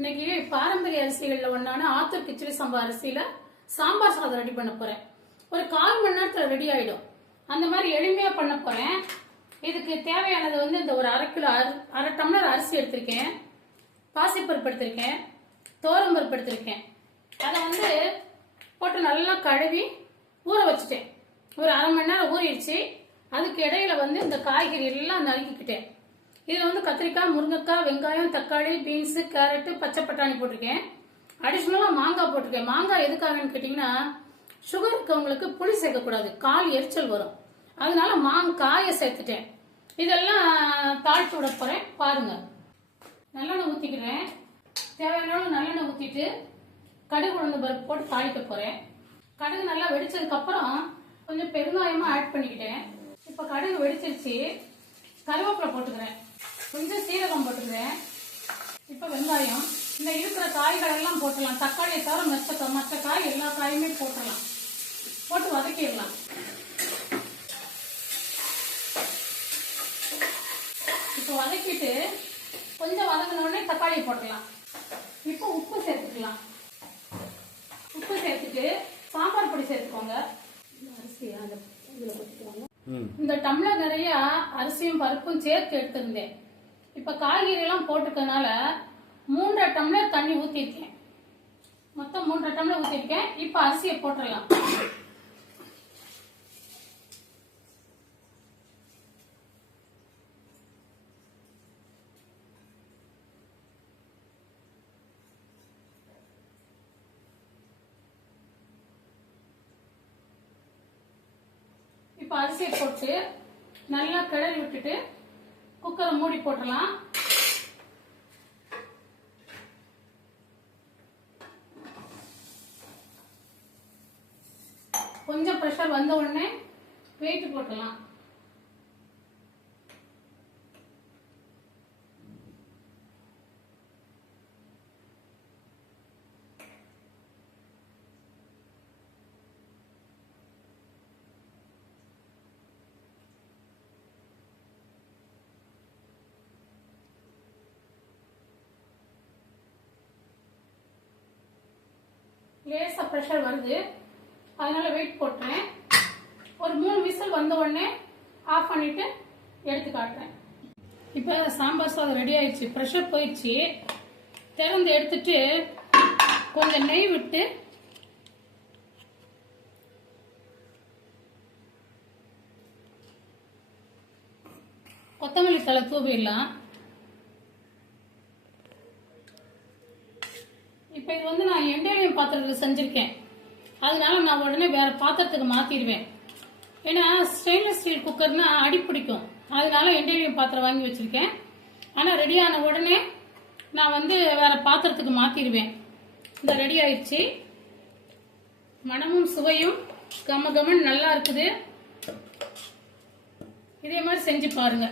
இன்னைக்கு பாரம்பரிய அரிசிகள்ல ஒன்னான ஆத்தூர் கிச்சடி சம்பா அரிசியில சாம்பார் சாதம் ரெடி பண்ண போறேன். ஒரு 1/4 மணி நேரத்துல ரெடி ஆயிடும். அந்த மாதிரி எளிமையா பண்ண போறேன். இதுக்கு தேவையானது வந்து இந்த ஒரு 1/2 கிலோ 1/2 டம்ளர் அரிசி எடுத்திருக்கேன், பாசிப்பருப்பு எடுத்திருக்கேன், தோரம்பருப்பு எடுத்திருக்கேன். அதை வந்து போட்டு நல்லா கழுவி ஊற வச்சுட்டேன். ஒரு 1/2 மணி நேரம் ஊறிடுச்சு. அதுக்கு இடையில வந்து இந்த காய்கறி எல்லாம் நறுக்கிக்கிட்டேன். இதில் வந்து கத்திரிக்காய், முருங்கைக்காய், வெங்காயம், தக்காளி, பீன்ஸு, கேரட்டு, பச்சை பட்டாணி போட்டிருக்கேன். அடிஷ்னலாக மாங்காய் போட்டிருக்கேன். மாங்காய் எதுக்காகன்னு கேட்டிங்கன்னா, சுகர் இருக்கவங்களுக்கு புளி சேர்க்கக்கூடாது, கால் எரிச்சல் வரும். அதனால காயை சேர்த்துட்டேன். இதெல்லாம் தாளிச்சு விட போகிறேன், பாருங்க. நல்லெண்ணெய் ஊற்றிக்கிறேன். தேவையான நல்லெண்ணெய் ஊற்றிட்டு கடுகு உளுந்து பருப்பு போட்டு தாளிக்க போகிறேன். கடுகு நல்லா வெடிச்சதுக்கப்புறம் கொஞ்சம் பெருங்காயமாக ஆட் பண்ணிக்கிட்டேன். இப்போ கடுகு வெடிச்சிருச்சு. கருவேப்பிலை போட்டுக்கிறேன், கொஞ்சம் சீரகம் போட்டுக்கிறேன். இப்போ வெங்காயம், இந்த இருக்கிற காய்கள் எல்லாம் போட்டுடலாம். தக்காளியை தவிர மற்ற காய் எல்லா காயுமே போட்டுடலாம். போட்டு வதக்கிடலாம். இப்போ வதக்கிட்டு கொஞ்சம் வதங்கினோடனே தக்காளியை போட்டுடலாம். இப்போ உப்பு சேர்த்துக்கலாம். உப்பு சேர்த்துட்டு சாம்பார் பொடி சேர்த்துக்கோங்க. அரிசி அந்த இதில் கொட்டிக்குவாங்க. இந்த டம்ளர் நிறைய அரிசியும் பருப்பும் சேர்த்து எடுத்திருந்தேன். இப்ப காய்கறி எல்லாம் போட்டுக்கனால 3.5 டம்ளர் தண்ணி ஊத்திருக்கேன். மொத்தம் 3.5 டம்ளர் ஊத்திருக்கேன். இப்ப அரிசியை போட்டுடலாம். இப்போ அரிசியை போட்டு நல்லா கிளறி விட்டுட்டு குக்கரை மூடி போட்டுடலாம். கொஞ்சம் பிரஷர் வந்த உடனே வெயிட் போட்டுடலாம். லேசா பிரஷர் வருது, அதனால வெயிட் போட்டுறேன். ஒரு 3 விசில் வந்த உடனே ஆஃப் பண்ணிட்டு எடுத்து காட்டுறேன். இப்போ சாம்பார் சாதம் ரெடி ஆயிடுச்சு. பிரஷர் போயிடுச்சு. திறந்து எடுத்துட்டு கொஞ்சம் நெய் விட்டு கொத்தமல்லி தழை தூவிடலாம். இப்போ இது வந்து நான் எண்டேலியம் பாத்திரத்தில் செஞ்சுருக்கேன். அதனால நான் உடனே வேற பாத்திரத்துக்கு மாற்றிடுவேன். ஏன்னா ஸ்டெயின்லெஸ் ஸ்டீல் குக்கர்னா அடி பிடிக்கும். அதனால எண்டேலியம் பாத்திரம் வாங்கி வச்சுருக்கேன். ஆனால் ரெடியான உடனே நான் வந்து வேற பாத்திரத்துக்கு மாற்றிடுவேன். இந்த ரெடி ஆயிடுச்சு. மனமும் சுவையும் கம கமன்னு நல்லா இருக்குது. இதே மாதிரி செஞ்சு பாருங்க.